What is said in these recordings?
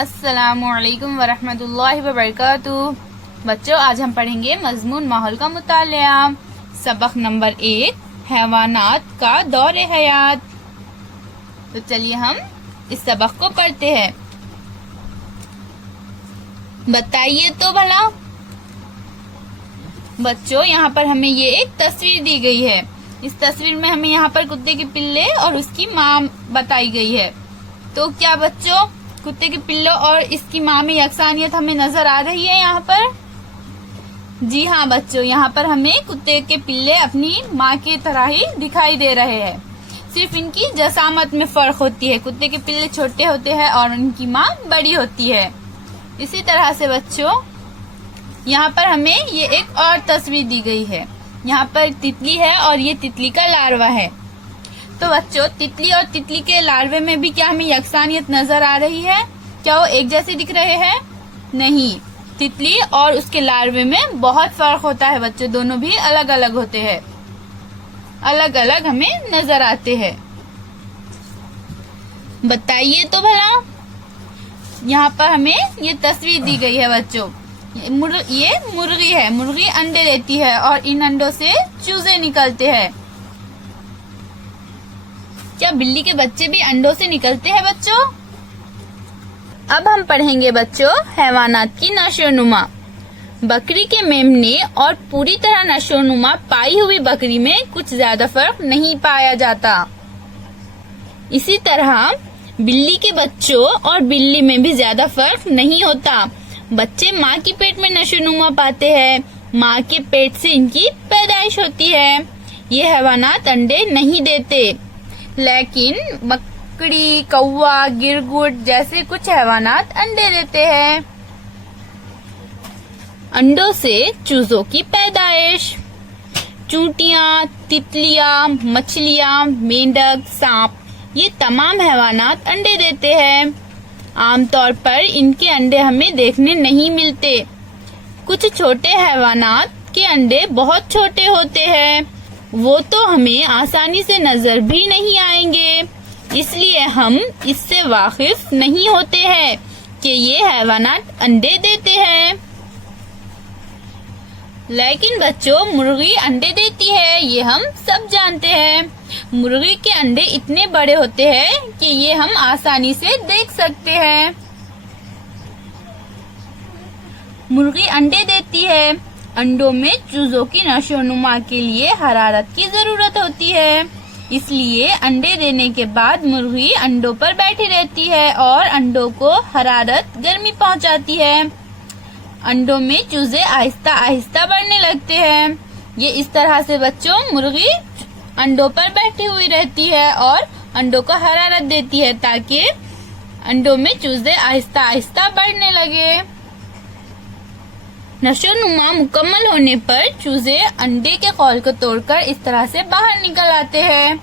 अस्सलामुअलैकुम वरहमतुल्लाहि वबरकातुहू। बच्चों, आज हम पढ़ेंगे मजमून माहौल का मुतालिया, सबक नंबर 1, हैवानात का दौरे हयात। तो चलिए हम इस सबक को पढ़ते हैं। बताइए तो भला बच्चों, यहाँ पर हमें ये एक तस्वीर दी गई है। इस तस्वीर में हमें यहाँ पर कुत्ते के पिल्ले और उसकी माँ बताई गई है। तो क्या बच्चों, कुत्ते के पिल्लों और इसकी माँ में यकसानियत हमें नजर आ रही है यहाँ पर? जी हाँ बच्चों, यहाँ पर हमें कुत्ते के पिल्ले अपनी माँ की तरह ही दिखाई दे रहे हैं। सिर्फ इनकी जसामत में फर्क होती है। कुत्ते के पिल्ले छोटे होते हैं और उनकी माँ बड़ी होती है। इसी तरह से बच्चों, यहाँ पर हमें ये एक और तस्वीर दी गई है। यहाँ पर तितली है और ये तितली का लार्वा है। तो बच्चों, तितली और तितली के लार्वे में भी क्या हमें यकसानियत नजर आ रही है? क्या वो एक जैसे दिख रहे हैं? नहीं, तितली और उसके लार्वे में बहुत फर्क होता है बच्चों। दोनों भी अलग अलग होते हैं, अलग अलग हमें नजर आते हैं। बताइए तो भला, यहाँ पर हमें ये तस्वीर दी गई है बच्चों। ये मुर्गी है। मुर्गी अंडे देती है और इन अंडों से चूजे निकलते हैं। क्या बिल्ली के बच्चे भी अंडों से निकलते हैं बच्चों? अब हम पढ़ेंगे बच्चों हैवानात की नशोनुमा। बकरी के मेमने और पूरी तरह नशोनुमा पाई हुई बकरी में कुछ ज्यादा फर्क नहीं पाया जाता। इसी तरह बिल्ली के बच्चों और बिल्ली में भी ज्यादा फर्क नहीं होता। बच्चे माँ की पेट में नशोनुमा पाते हैं। माँ के पेट से इनकी पैदाइश होती है। ये हैवानात अंडे नहीं देते, लेकिन बकरी, कौवा, गिरगुट जैसे कुछ हैवानात अंडे देते हैं। अंडों से चूजों की पैदाइश। चूंटियाँ, तितलियाँ, मछलियाँ, मेंढक, सांप, ये तमाम हैवानात अंडे देते हैं। आमतौर पर इनके अंडे हमें देखने नहीं मिलते। कुछ छोटे हैवानात के अंडे बहुत छोटे होते हैं। वो तो हमें आसानी से नजर भी नहीं आएंगे, इसलिए हम इससे वाकिफ नहीं होते हैं कि ये हैवानात अंडे देते हैं। लेकिन बच्चों, मुर्गी अंडे देती है, ये हम सब जानते हैं। मुर्गी के अंडे इतने बड़े होते हैं कि ये हम आसानी से देख सकते हैं। मुर्गी अंडे देती है। अंडों में चूजों की नशोनुमा के लिए हरारत की जरूरत होती है, इसलिए अंडे देने के बाद मुर्गी अंडों पर बैठी रहती है और अंडों को हरारत, गर्मी पहुंचाती है। अंडों में चूजे आहिस्ता आहिस्ता बढ़ने लगते हैं। ये इस तरह से बच्चों, मुर्गी अंडों पर बैठी हुई रहती है और अंडों को हरारत देती है ताकि अंडों में चूजे आहिस्ता आहिस्ता बढ़ने लगे। नशोनुमा मुकम्मल होने पर चूजे अंडे के खोल को तोड़कर इस तरह से बाहर निकल आते हैं।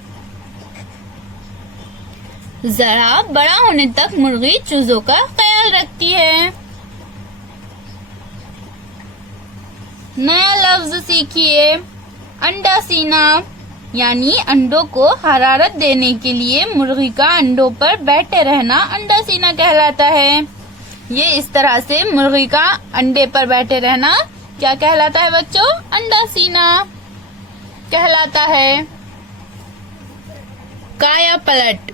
जरा बड़ा होने तक मुर्गी चूजों का ख्याल रखती है। नया लफ्ज सीखिए, अंडा सीना, यानी अंडों को हरारत देने के लिए मुर्गी का अंडों पर बैठे रहना अंडा सीना कहलाता है। ये इस तरह से मुर्गी का अंडे पर बैठे रहना क्या कहलाता है बच्चों? अंडा सीना कहलाता है। काया पलट।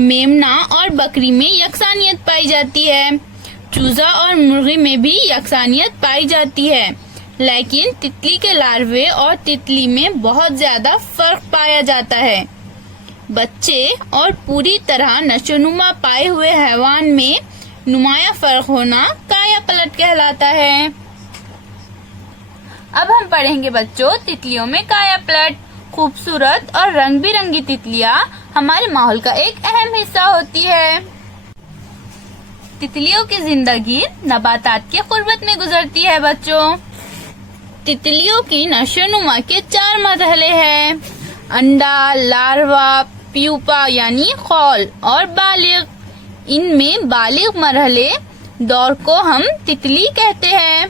मेमना और बकरी में यकसानियत पाई जाती है। चूजा और मुर्गी में भी यकसानियत पाई जाती है, लेकिन तितली के लार्वे और तितली में बहुत ज्यादा फर्क पाया जाता है। बच्चे और पूरी तरह नशोनुमा पाए हुए हैवान में नुमाया फर्क होना काया पलट कहलाता है। अब हम पढ़ेंगे बच्चों तितलियों में काया पलट। खूबसूरत और रंग बिरंगी तितलियाँ हमारे माहौल का एक अहम हिस्सा होती है। तितलियों की जिंदगी नबातात के कुर्बत में गुजरती है बच्चों। तितलियों की नशोनुमा के 4 मरहले हैं: अंडा, लार्वा, प्यूपा यानी खौल और बालिग। इनमें बालिग मरहले दौर को हम तितली कहते हैं।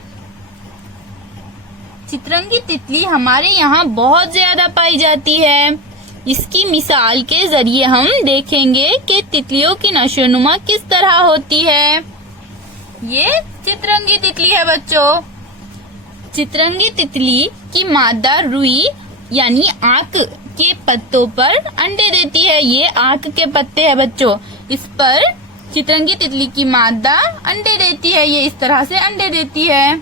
चितरंगी तितली हमारे यहाँ बहुत ज्यादा पाई जाती है। इसकी मिसाल के जरिए हम देखेंगे कि तितलियों की नशोनुमा किस तरह होती है। ये चितरंगी तितली है बच्चों। चितरंगी तितली की मादा रुई यानी आक के पत्तों पर अंडे देती है। ये आक के पत्ते हैं बच्चों, इस पर चितरंगी तितली की मादा अंडे देती है। ये इस तरह से अंडे देती है।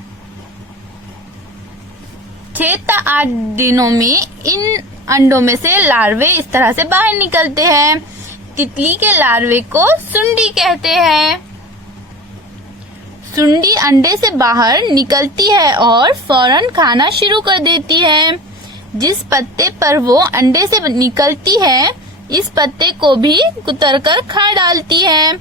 6 से 8 दिनों में इन अंडों में से लार्वे इस तरह से बाहर निकलते हैं। तितली के लार्वे को सुंडी कहते हैं। सुंडी अंडे से बाहर निकलती है और फौरन खाना शुरू कर देती है। जिस पत्ते पर वो अंडे से निकलती है, इस पत्ते को भी कुतरकर खा डालती है।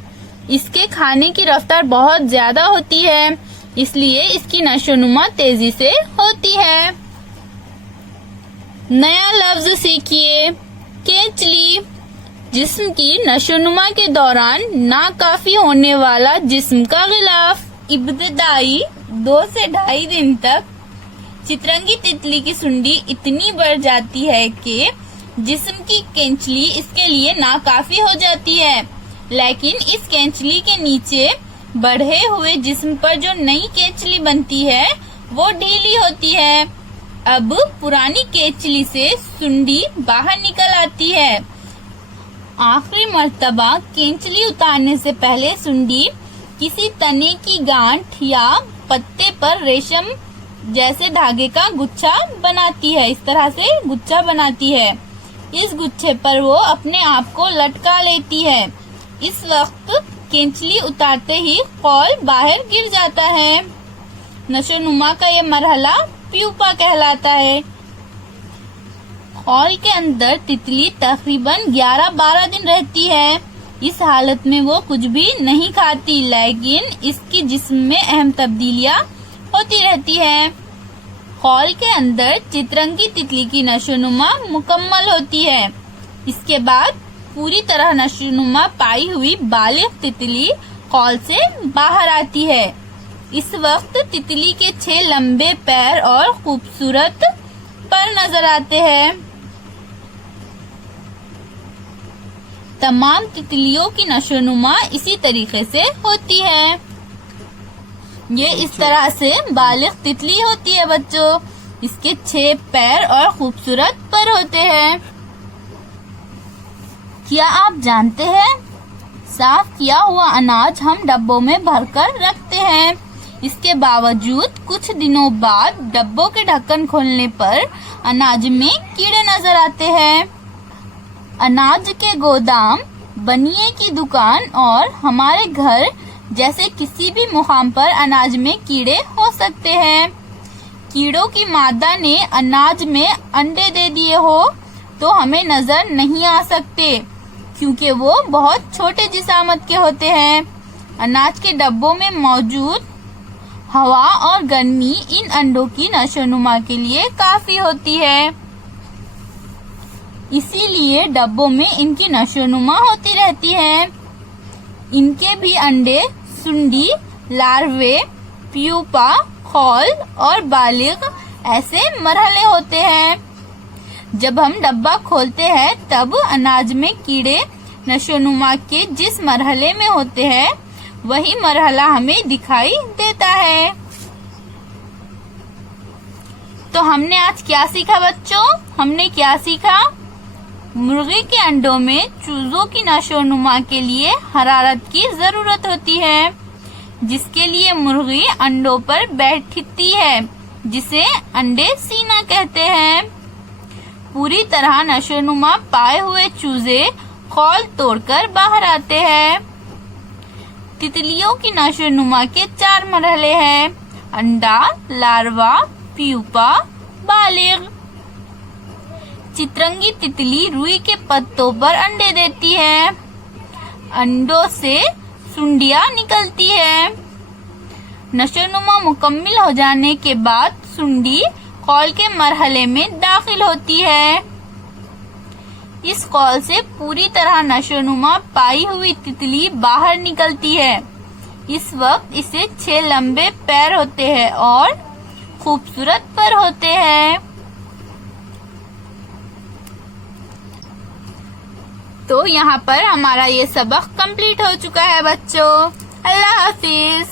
इसके खाने की रफ्तार बहुत ज्यादा होती है, इसलिए इसकी नशोनुमा तेजी से होती है। नया लफ्ज सीखिए, केंचली। जिस्म की नशोनुमा के दौरान नाकाफी होने वाला जिस्म का गिलाफ। इब्तदाई 2 से 2.5 दिन तक चितरंगी तितली की सुंडी इतनी बढ़ जाती है कि जिस्म की केंचली इसके लिए नाकाफी हो जाती है। लेकिन इस केंचली के नीचे बढ़े हुए जिस्म पर जो नई केंचली बनती है वो ढीली होती है। अब पुरानी केंचली से सुंडी बाहर निकल आती है। आखिरी मर्तबा केंचली उतारने से पहले सुंडी किसी तने की गांठ या पत्ते पर रेशम जैसे धागे का गुच्छा बनाती है। इस तरह से गुच्छा बनाती है। इस गुच्छे पर वो अपने आप को लटका लेती है। इस वक्त केंचली उतारते ही कौल बाहर गिर जाता है। नशोनुमा का ये मरहला प्यूपा कहलाता है। कौल के अंदर तितली तकरीबन 11-12 दिन रहती है। इस हालत में वो कुछ भी नहीं खाती, लेकिन इसकी जिस्म में अहम तब्दीलियां होती रहती हैं। कौल के अंदर चितरंगी तितली की नशोनुमा मुकम्मल होती है। इसके बाद पूरी तरह नशोनुमा पाई हुई बालिग तितली कौल से बाहर आती है। इस वक्त तितली के 6 लंबे पैर और खूबसूरत पर नजर आते हैं। तमाम तितलियों की नशोनुमा इसी तरीके से होती है। ये इस तरह से बालिग तितली होती है बच्चों। इसके 6 पैर और खूबसूरत पर होते हैं। क्या आप जानते हैं, साफ किया हुआ अनाज हम डब्बों में भरकर रखते हैं। इसके बावजूद कुछ दिनों बाद डब्बों के ढक्कन खोलने पर अनाज में कीड़े नजर आते हैं। अनाज के गोदाम, बनिए की दुकान और हमारे घर जैसे किसी भी मुकाम पर अनाज में कीड़े हो सकते हैं। कीड़ों की मादा ने अनाज में अंडे दे दिए हो तो हमें नजर नहीं आ सकते, क्योंकि वो बहुत छोटे जिसामत के होते हैं। अनाज के डब्बों में मौजूद हवा और गर्मी इन अंडों की नशोनुमा के लिए काफी होती है। इसीलिए डब्बों में इनकी नशोनुमा होती रहती है। इनके भी अंडे सुंडी, लार्वे, प्यूपा, कौल और बालिग ऐसे मरहले होते हैं। जब हम डब्बा खोलते हैं तब अनाज में कीड़े नशोनुमा के जिस मरहले में होते हैं वही मरहला हमें दिखाई देता है। तो हमने आज क्या सीखा बच्चों? हमने क्या सीखा? मुर्गी के अंडों में चूजों की नशोनुमा के लिए हरारत की जरूरत होती है, जिसके लिए मुर्गी अंडों पर बैठती है, जिसे अंडे सीना कहते हैं। पूरी तरह नशोनुमा पाए हुए चूजे कौल तोड़कर बाहर आते हैं। तितलियों की नशोनुमा के 4 मरहले हैं: अंडा, लार्वा, प्यूपा, बालिग। चितरंगी तितली रुई के पत्तों पर अंडे देती है। अंडों से सुंडियां निकलती है। नशोनुमा मुकम्मल हो जाने के बाद सुंडी कौल के मरहले में दाखिल होती है। इस कौल से पूरी तरह नशोनुमा पाई हुई तितली बाहर निकलती है। इस वक्त इसे 6 लंबे पैर होते हैं और खूबसूरत पर होते हैं। तो यहाँ पर हमारा ये सबक कंप्लीट हो चुका है बच्चों। अल्लाह हाफिज।